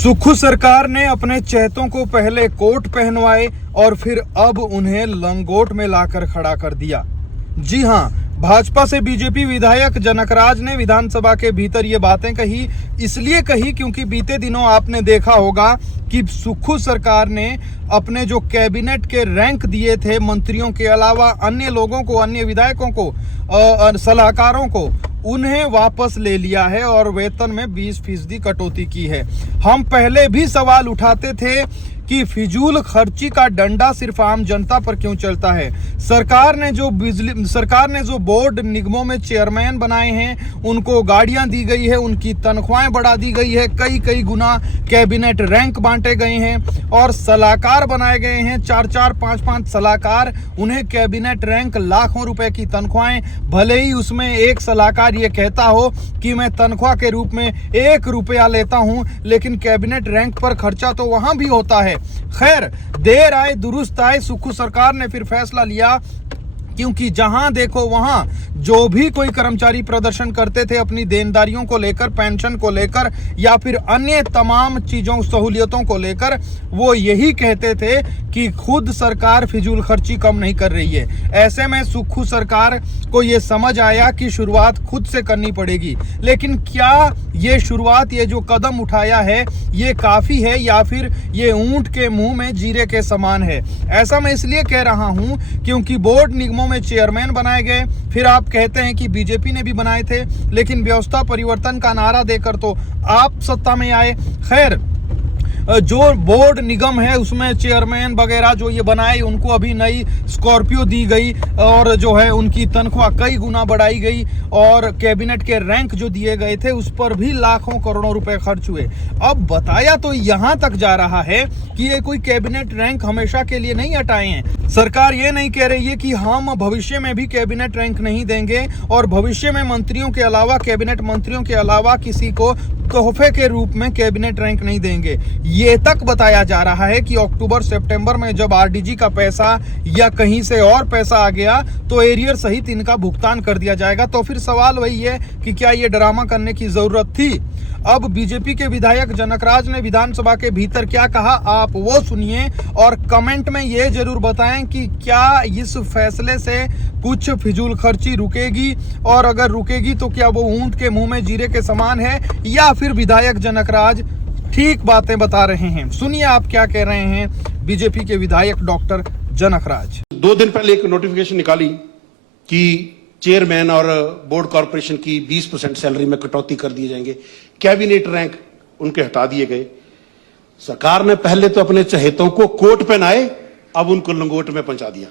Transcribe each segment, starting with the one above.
सुक्खू सरकार ने अपने चहेतों को पहले कोट पहनवाए और फिर अब उन्हें लंगोट में लाकर खड़ा कर दिया। जी हां, भाजपा से बीजेपी विधायक जनकराज ने विधानसभा के भीतर ये बातें कही, इसलिए कही क्योंकि बीते दिनों आपने देखा होगा कि सुक्खू सरकार ने अपने जो कैबिनेट के रैंक दिए थे मंत्रियों के अलावा अन्य लोगों को, अन्य विधायकों को, सलाहकारों को, उन्हें वापस ले लिया है और वेतन में 20% कटौती की है। हम पहले भी सवाल उठाते थे कि फिजूल खर्ची का डंडा सिर्फ आम जनता पर क्यों चलता है। सरकार ने जो बोर्ड निगमों में चेयरमैन बनाए हैं, उनको गाड़ियां दी गई है, उनकी तनख्वाहें बढ़ा दी गई है, कई गुना कैबिनेट रैंक बांटे गए हैं और सलाहकार बनाए गए हैं, 4-4, 5-5 सलाहकार, उन्हें कैबिनेट रैंक, लाखों रुपए की तनख्वाहें। भले ही उसमें एक सलाहकार ये कहता हो कि मैं तनख्वाह के रूप में 1 रुपया लेता हूं, लेकिन कैबिनेट रैंक पर खर्चा तो वहां भी होता है। खैर, देर आए दुरुस्त आए, सुक्खू सरकार ने फिर फैसला लिया, क्योंकि जहां देखो वहां जो भी कोई कर्मचारी प्रदर्शन करते थे अपनी देनदारियों को लेकर, पेंशन को लेकर या फिर अन्य तमाम चीजों, सहूलियतों को लेकर, वो यही कहते थे कि खुद सरकार फिजूल खर्ची कम नहीं कर रही है। ऐसे में सुक्खू सरकार को ये समझ आया कि शुरुआत खुद से करनी पड़ेगी। लेकिन क्या ये शुरुआत, ये जो कदम उठाया है, ये काफी है या फिर ये ऊंट के मुंह में जीरे के समान है? ऐसा मैं इसलिए कह रहा हूं क्योंकि बोर्ड निगमों में चेयरमैन बनाए गए, फिर आप कहते हैं कि बीजेपी ने भी बनाए थे, लेकिन व्यवस्था परिवर्तन का नारा देकर तो आप सत्ता में आए। खैर, जो बोर्ड निगम है उसमें चेयरमैन वगैरह जो ये बनाए, उनको अभी नई स्कॉर्पियो दी गई और जो है उनकी तनख्वाह कई गुना बढ़ाई गई और कैबिनेट के रैंक जो दिए गए थे उस पर भी लाखों करोड़ों रुपए खर्च हुए। अब बताया तो यहां तक जा रहा है कि ये कोई कैबिनेट रैंक हमेशा के लिए नहीं हटाए हैं। सरकार ये नहीं कह रही है कि हम भविष्य में भी कैबिनेट रैंक नहीं देंगे और भविष्य में मंत्रियों के अलावा, कैबिनेट मंत्रियों के अलावा किसी को तोहफे के रूप में कैबिनेट रैंक नहीं देंगे। ये तक बताया जा रहा है कि अक्टूबर सितंबर में जब आरडीजी का पैसा या कहीं से और पैसा आ गया तो एरियर सहित इनका भुगतान कर दिया जाएगा। तो फिर सवाल वही है कि क्या ये ड्रामा करने की जरूरत थी? अब बीजेपी के विधायक जनकराज ने विधानसभा के भीतर क्या कहा, आप वो सुनिए और कमेंट में ये जरूर बताएं कि क्या इस फैसले से कुछ फिजूल खर्ची रुकेगी, और अगर रुकेगी तो क्या वो ऊंट के मुंह में जीरे के समान है या फिर विधायक जनकराज ठीक बातें बता रहे हैं। सुनिए आप क्या कह रहे हैं बीजेपी के विधायक डॉक्टर जनकराज। 2 दिन पहले एक नोटिफिकेशन निकाली कि चेयरमैन और बोर्ड कॉर्पोरेशन की 20% सैलरी में कटौती कर दिए जाएंगे, कैबिनेट रैंक उनके हटा दिए गए। सरकार ने पहले तो अपने चहेतों को कोट पहनाए, अब उनको लंगोट में पहुंचा दिया।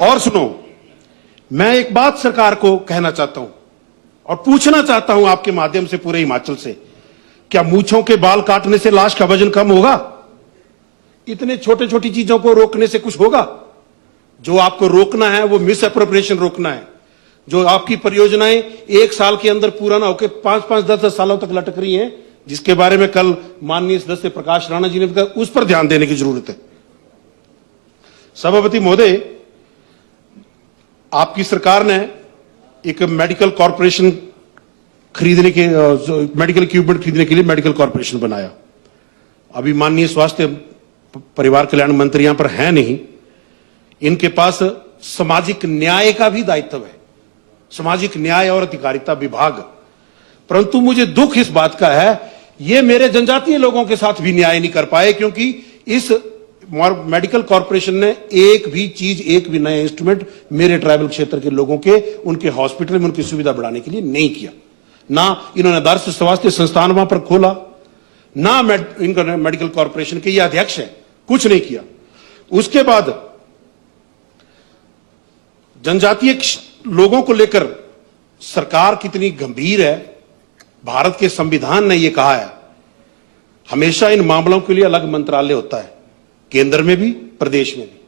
और सुनो, मैं एक बात सरकार को कहना चाहता हूं और पूछना चाहता हूं आपके माध्यम से पूरे हिमाचल से, क्या मूंछों के बाल काटने से लाश का वजन कम होगा? इतने छोटे छोटी चीजों को रोकने से कुछ होगा? जो आपको रोकना है वो मिस एप्रोप्रिएशन रोकना है। जो आपकी परियोजनाएं 1 साल के अंदर पूरा ना होकर 5-5, 10-10 सालों तक लटक रही हैं, जिसके बारे में कल माननीय सदस्य प्रकाश राणा जी ने बताया, उस पर ध्यान देने की जरूरत है। सभापति महोदय, आपकी सरकार ने एक मेडिकल कॉर्पोरेशन खरीदने के, मेडिकल इक्विपमेंट खरीदने के लिए मेडिकल कॉर्पोरेशन बनाया। अभी माननीय स्वास्थ्य परिवार कल्याण मंत्री यहां पर है नहीं, इनके पास सामाजिक न्याय का भी दायित्व है, सामाजिक न्याय और अधिकारिता विभाग। परंतु मुझे दुख इस बात का है, ये मेरे जनजातीय लोगों के साथ भी न्याय नहीं कर पाए, क्योंकि इस मेडिकल कॉर्पोरेशन ने एक भी चीज, एक भी नया इंस्ट्रूमेंट मेरे ट्राइबल क्षेत्र के लोगों के, उनके हॉस्पिटल में उनकी सुविधा बढ़ाने के लिए नहीं किया। ना इन्होंने आदर्श स्वास्थ्य संस्थान वहां पर खोला, ना इनका मेडिकल कॉर्पोरेशन के ये अध्यक्ष है, कुछ नहीं किया। उसके बाद जनजातीय लोगों को लेकर सरकार कितनी गंभीर है। भारत के संविधान ने यह कहा है, हमेशा इन मामलों के लिए अलग मंत्रालय होता है, केंद्र में भी, प्रदेश में भी।